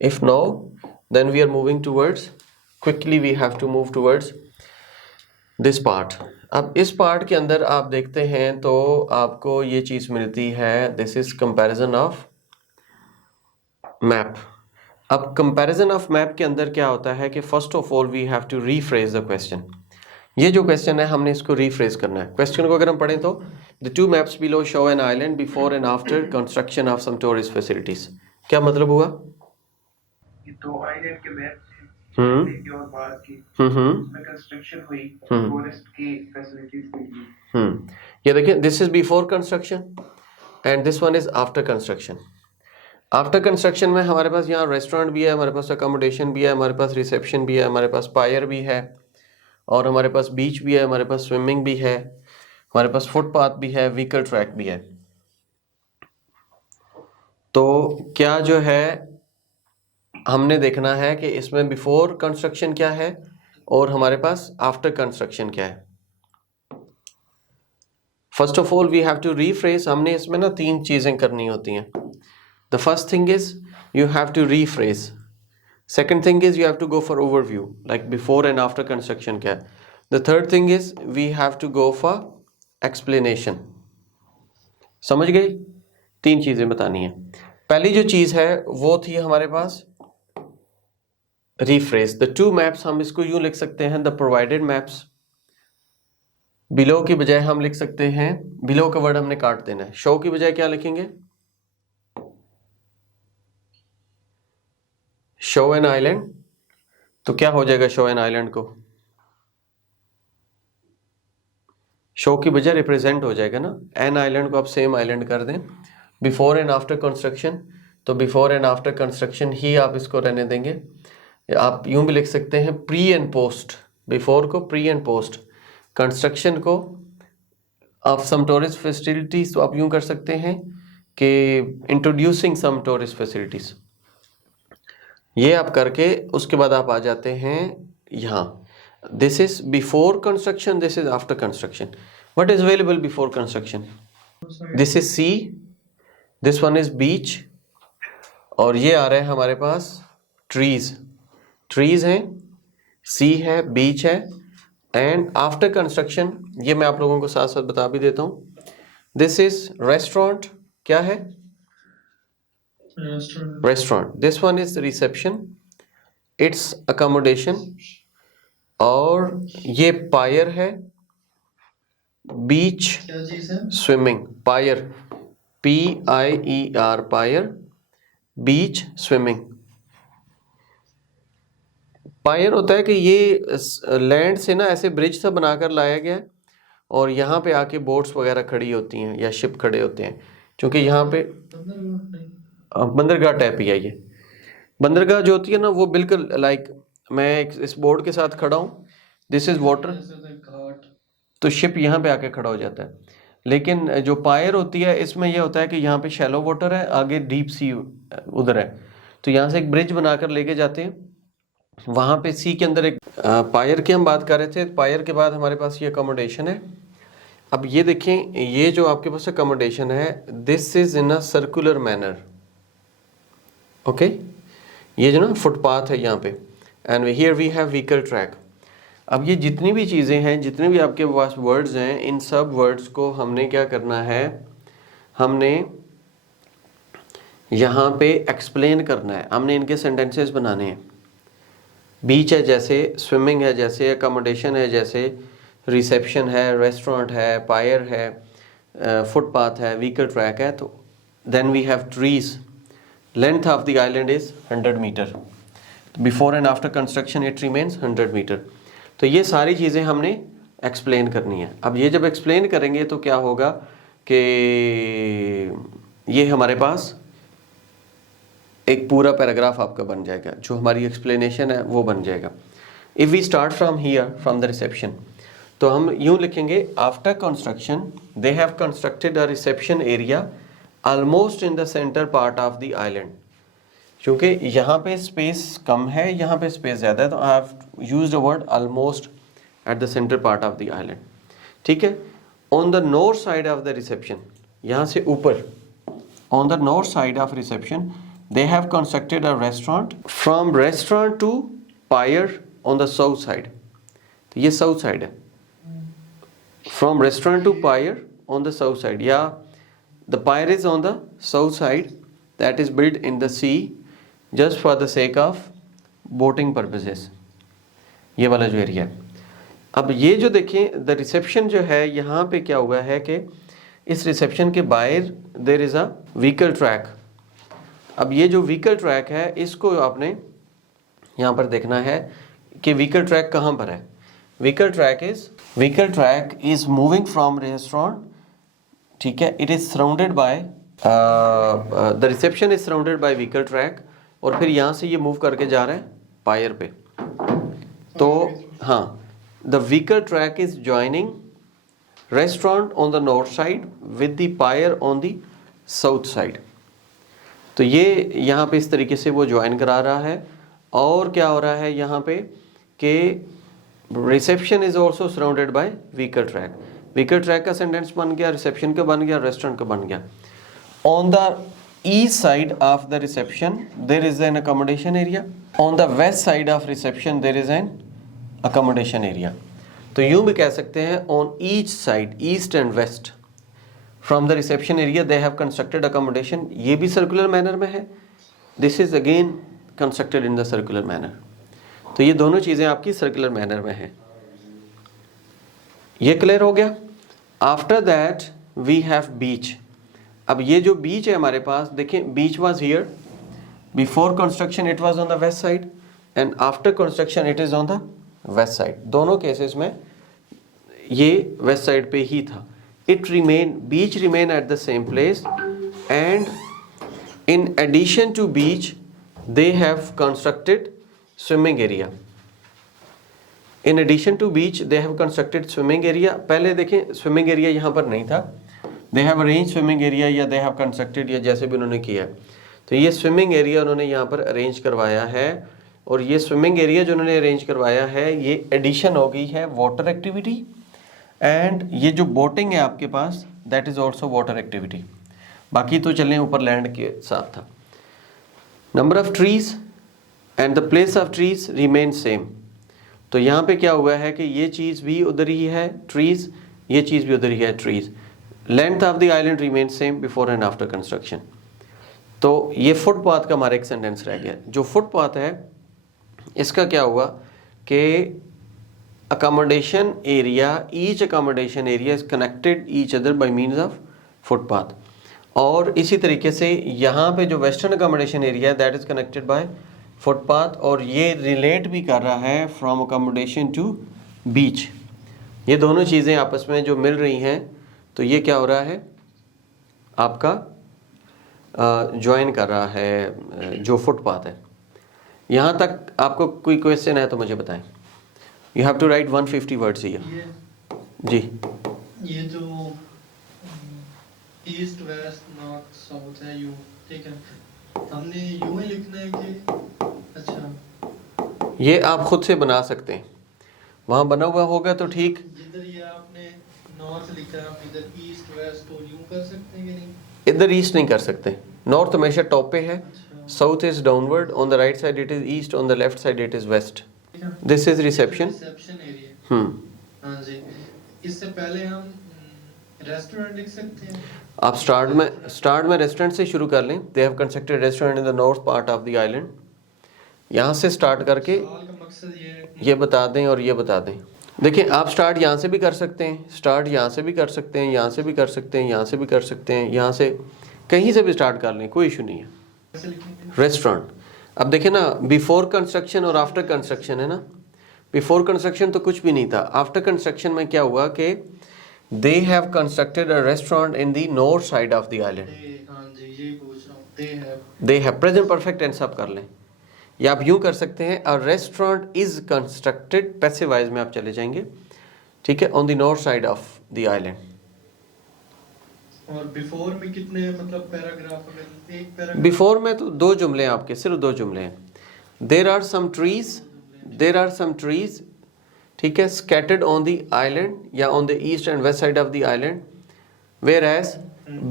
If no, then we are moving towards, quickly we have to move towards this part. अब इस part के अंदर आप देखते हैं तो आपको ये चीज़ मिलती है, this is comparison of map. अब कंपैरिजन ऑफ मैप के अंदर क्या होता है कि first of all we have to rephrase the question. ये जो क्वेश्चन है हमने इसको रीफ्रेज करना है। क्वेश्चन को अगर हम पढ़ें तो the two maps below show an island before and after construction of some tourist facilities. क्या मतलब हुआ? ये दो आइलैंड के मैप हम्म और बाद की हम्म उसमें कंस्ट्रक्शन हुई टूरिस्ट की फैसिलिटीज के लिए। ये देखिए, this is before construction and this one is after construction. After construction में हमारे पास यहाँ रेस्टोरेंट भी है, हमारे पास अकोमोडेशन भी है, हमारे पास रिसेप्शन भी है, हमारे पास पायर भी है, और हमारे पास बीच भी है, हमारे पास स्विमिंग भी है, हमारे पास फुटपाथ भी है, व्हीकल ट्रैक भी है। तो क्या जो है हमने देखना है कि इसमें बिफोर कंस्ट्रक्शन क्या है और हमारे पास आफ्टर कंस्ट्रक्शन क्या है। First of all we have to rephrase. हमने इसमें ना 3 चीज़ें करनी होती हैं। The first thing is you have to rephrase, second thing is you have to go for overview like before and after construction क्या है, the third thing is we have to go for explanation। समझ गए? 3 चीजें बतानी है। पहली जो चीज है वो थी हमारे पास rephrase the two maps। हम इसको यूं लिख सकते हैं the provided maps, below की बजाय हम लिख सकते हैं, below का वर्ड हमने काट देना है, show की बजाय क्या लिखेंगे, शो एन आइलैंड। तो क्या हो जाएगा शो एन आइलैंड को, शो की बजाय रिप्रेजेंट हो जाएगा ना। एन आइलैंड को आप सेम आइलैंड कर दें। बिफोर एंड आफ्टर कंस्ट्रक्शन, तो बिफोर एंड आफ्टर कंस्ट्रक्शन ही आप इसको रहने देंगे। आप यूं भी लिख सकते हैं प्री एंड पोस्ट, बिफोर को प्री एंड पोस्ट, कंस्ट्रक्शन को ऑफ सम टूरिस्ट फैसिलिटीज तो आप यूं कर सकते हैं कि इंट्रोड्यूसिंग सम टूरिस्ट फैसिलिटीज। ये आप करके उसके बाद आप आ जाते हैं यहाँ, this is before construction, this is after construction. What is available before construction? This is sea, this one is beach, और ये आ रहा है हमारे पास ट्रीज, ट्रीज हैं, सी है, बीच है। एंड आफ्टर कंस्ट्रक्शन, ये मैं आप लोगों को साथ साथ बता भी देता हूँ, दिस इज रेस्टोरेंट, क्या है, restaurant. This one is reception, it's accommodation, और ये पायर है, बीच, स्विमिंग, पायर PIER, पायर, बीच, स्विमिंग। पायर होता है कि ये लैंड से ना ऐसे ब्रिज सा बनाकर लाया गया है और यहाँ पे आके बोट्स वगैरह खड़ी होती हैं या शिप खड़े होते हैं, क्योंकि यहाँ पे बंदरगाह टाइप ही है। ये बंदरगाह जो होती है ना वो बिल्कुल लाइक मैं इस बोर्ड के साथ खड़ा हूँ, दिस इज वाटर, तो शिप यहाँ पे आके खड़ा हो जाता है। लेकिन जो पायर होती है इसमें यह होता है कि यहाँ पे शैलो वाटर है, आगे डीप सी उधर है, तो यहाँ से एक ब्रिज बनाकर लेके जाते हैं, वहाँ पे सी के अंदर एक पायर की हम बात कर रहे थे। पायर के बाद हमारे पास ये अकोमोडेशन है। अब ये देखें, ये जो आपके पास अकोमोडेशन है this is in a circular manner, okay. ये जो ना फुटपाथ है यहाँ पे, and here we have vehicle track. अब ये जितनी भी चीज़ें हैं, जितने भी आपके पास वर्ड्स हैं, इन सब वर्ड्स को हमने क्या करना है, हमने यहाँ पे एक्सप्लेन करना है, हमने इनके सेंटेंसेस बनाने हैं। बीच है जैसे, स्विमिंग है जैसे, अकोमोडेशन है जैसे, रिसेप्शन है, रेस्टोरेंट है, पायर है, फुटपाथ है, व्हीकल ट्रैक है। तो then we have trees, length of the island is 100 metre, before and after construction it remains 100 metre. तो ये सारी चीज़ें हमने एक्सप्लेन करनी है। अब ये जब एक्सप्लेन करेंगे तो क्या होगा कि ये हमारे पास एक पूरा पैराग्राफ आपका बन जाएगा, जो हमारी एक्सप्लेनेशन है वो बन जाएगा। If we start from here, from the reception, तो हम यूँ लिखेंगे after construction they have constructed a reception area almost in the centre part of the island. क्योंकि यहाँ पे स्पेस कम है, यहाँ पे स्पेस ज़्यादा है, तो I have used the word almost at the centre part of the island, ठीक है। On the north side of the reception, यहाँ से ऊपर, on the north side of reception they have constructed a restaurant from restaurant to pier on the south side. तो ये south side है. From restaurant to pier on the south side. Yeah, the pier is on the south side that is built in the sea just for the sake of boating purposes. ये वाला जो area है. अब ये जो देखें the reception जो है यहाँ पे क्या हुआ है कि इस रिसेप्शन के बाहर there is a vehicle track. अब ये जो व्हीकल ट्रैक है इसको आपने यहाँ पर देखना है कि व्हीकल ट्रैक कहाँ पर है. Vehicle track is moving from restaurant. ठीक है, it is surrounded by the reception is surrounded by vehicle track और फिर यहाँ से ये मूव करके जा रहा है पायर पे. तो हाँ, the vehicle track is joining restaurant on the north side with the pier on the south side. तो ये यहाँ पे इस तरीके से वो ज्वाइन करा रहा है. और क्या हो रहा है यहाँ पे कि reception is also surrounded by vehicle track. Vehicle track का सेंटेंस बन गया, रिसेप्शन का बन गया, रेस्टोरेंट का बन गया. On the east side of the reception there is an accommodation area. On the west side of reception there is an accommodation area. तो यूं भी कह सकते हैं on each side, east and west from the reception area they have constructed accommodation. ये भी circular manner में है. This is again constructed in the circular manner. तो ये दोनों चीज़ें आपकी सर्कुलर मैनर में है. ये क्लियर हो गया. After that we have beach. अब ये जो बीच है हमारे पास, देखें beach was here before construction, it was on the west side and after construction it is on the west side. दोनों केसेस में ये वेस्ट साइड पे ही था. It remain, beach remain at the same place and in addition to beach they have constructed swimming area. In addition to beach they have constructed swimming area. पहले देखें swimming area यहाँ पर नहीं था. They have arranged swimming area या they have constructed या जैसे भी उन्होंने किया. तो ये swimming area उन्होंने यहाँ पर arrange करवाया है और ये swimming area जो उन्होंने arrange करवाया है ये addition हो गई है water activity and ये जो boating है आपके पास that is also water activity. बाकी तो चलें ऊपर land के साथ था. Number of trees and the place of trees remain same. तो यहाँ पे क्या हुआ है कि ये चीज़ भी उधर ही है ट्रीज, ये चीज़ भी उधर ही है trees. Length of the island remain same before and after construction. तो ये फुटपाथ का हमारा एक सेंटेंस रह गया. जो फुटपाथ है इसका क्या हुआ कि accommodation area, each accommodation area is connected each other by means of footpath. और इसी तरीके से यहाँ पे जो वेस्टर्न अकोमोडेशन एरिया है that is connected by footpath और ये रिलेट भी कर रहा है फ्रॉम अकोमोडेशन टू बीच. ये दोनों चीज़ें आपस में जो मिल रही हैं तो ये क्या हो रहा है आपका ज्वाइन कर रहा है जो फुटपाथ है. यहाँ तक आपको कोई क्वेश्चन है तो मुझे बताएं. You have to write 150 words here. जी, ये जो ईस्ट वेस्ट नॉर्थ साउथ है यू, ठीक है, हमने यूं ही लिखना है कि अच्छा ये आप खुद से बना सकते हैं. वहाँ बना हुआ होगा तो ठीक. जिधर ये आपने नॉर्थ लिखा है आप इधर ईस्ट वेस्ट तो यूं कर सकते हैं कि नहीं? इधर ईस्ट नहीं कर सकते. नॉर्थ हमेशा टॉप पे है, south is downward, on the right side it is east, on the left side it is west. This is reception. Area. हाँ जी. इससे पहले हम रेस्टोरेंट लिख सकते हैं. आप स्टार्ट में रेस्टोरेंट से शुरू कर लें. दे have constructed restaurant in the north part of the island. यहाँ से स्टार्ट करके ये बता दें और ये बता दें. देखिए आप स्टार्ट यहाँ से भी कर सकते हैं, स्टार्ट यहाँ से भी कर सकते हैं, यहाँ से भी कर सकते हैं, यहाँ से भी कर सकते हैं, यहाँ से कहीं से भी स्टार्ट कर लें, कोई इशू नहीं है. रेस्टोरेंट. अब देखें ना, बिफोर कंस्ट्रक्शन और आफ्टर कंस्ट्रक्शन है ना. बिफोर कंस्ट्रक्शन तो कुछ भी नहीं था. आफ्टर कंस्ट्रक्शन में क्या हुआ कि they have constructed a restaurant in the north side of the island. हाँ जी, यही पूछ रहा हूँ. they have present perfect tense आप कर लें. या आप यूं कर सकते हैं a restaurant is constructed, passive wise में आप चले जाएंगे, ठीक है, on the north side of the island. और बिफोर में कितने मतलब पैराग्राफ? अगर एक पैराग्राफ, बिफोर में तो दो जुमले हैं आपके, सिर्फ दो जुमले हैं. there are some trees, ठीक है, scattered on the island या on the east and west side of the island, whereas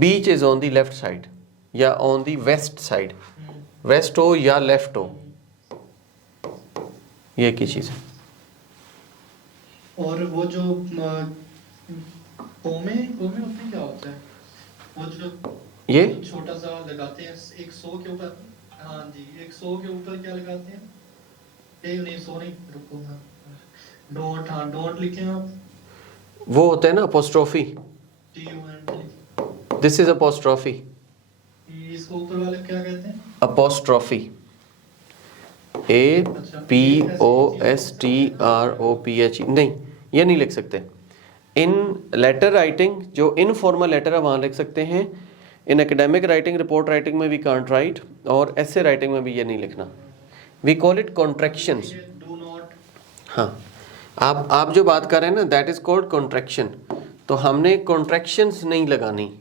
beach is on the left side या on the west side. West हो या लेफ्ट हो, ये की चीज़ है। और वो जो कोमे कोमे उसमें क्या होता है, वो जो ये छोटा सा लगाते हैं एक सौ के ऊपर, हाँ जी, एक सौ के ऊपर क्या लगाते हैं, एक नहीं सौ नहीं, रुको हाँ, डॉट, हाँ डॉट लिखे हैं आप, वो होते हैं ना apostrophe, TONT, this is apostrophe, इसको ऊपर वाले क्या कहते हैं? अपोस्ट्रोफी, APOSTROPHE, नहीं ये नहीं लिख सकते। इन लेटर राइटिंग, जो इनफॉर्मल लेटर है वहाँ लिख सकते हैं। In academic writing, report writing में वी कांट राइट, और ऐसे राइटिंग में भी ये नहीं लिखना। We call it contractions. Do not, हाँ, आप जो बात कर रहे हैं ना, दैट इज कॉल्ड कॉन्ट्रैक्शन। तो हमने कॉन्ट्रैक्शंस नहीं लगानी,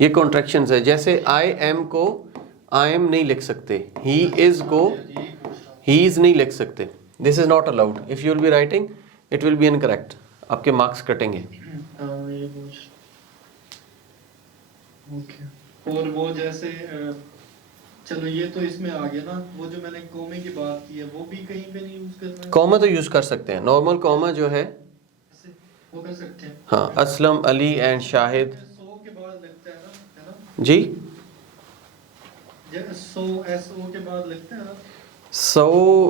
ये कॉन्ट्रैक्शंस है। जैसे आई एम को आई एम नहीं लिख सकते, ही इज को ही इज नहीं लिख सकते, this is not allowed. If you will be writing it will be incorrect, आपके मार्क्स कटेंगे। हाँ ये पूछ, ओके। और वो जैसे चलो ये तो इसमें आ गया ना, वो जो मैंने कोमे की बात की है वो भी कहीं पे नहीं यूज करना है? कॉमा तो यूज कर सकते हैं, नॉर्मल कॉमा जो है, ऐसे वो कर सकते हैं। हाँ, असलम, अली एंड शाहिद। 100 के बाद लगता है ना, है ना? जी, 100 SO के बाद लगता है ना? सो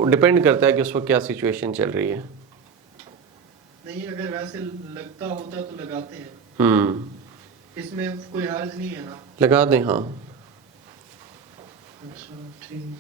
डिपेंड करता है कि उस वक्त क्या सिचुएशन चल रही है। नहीं, अगर वैसे लगता होता तो लगाते हैं, इसमें कोई हर्ज नहीं है ना? लगा दें, हाँ। अच्छा ठीक।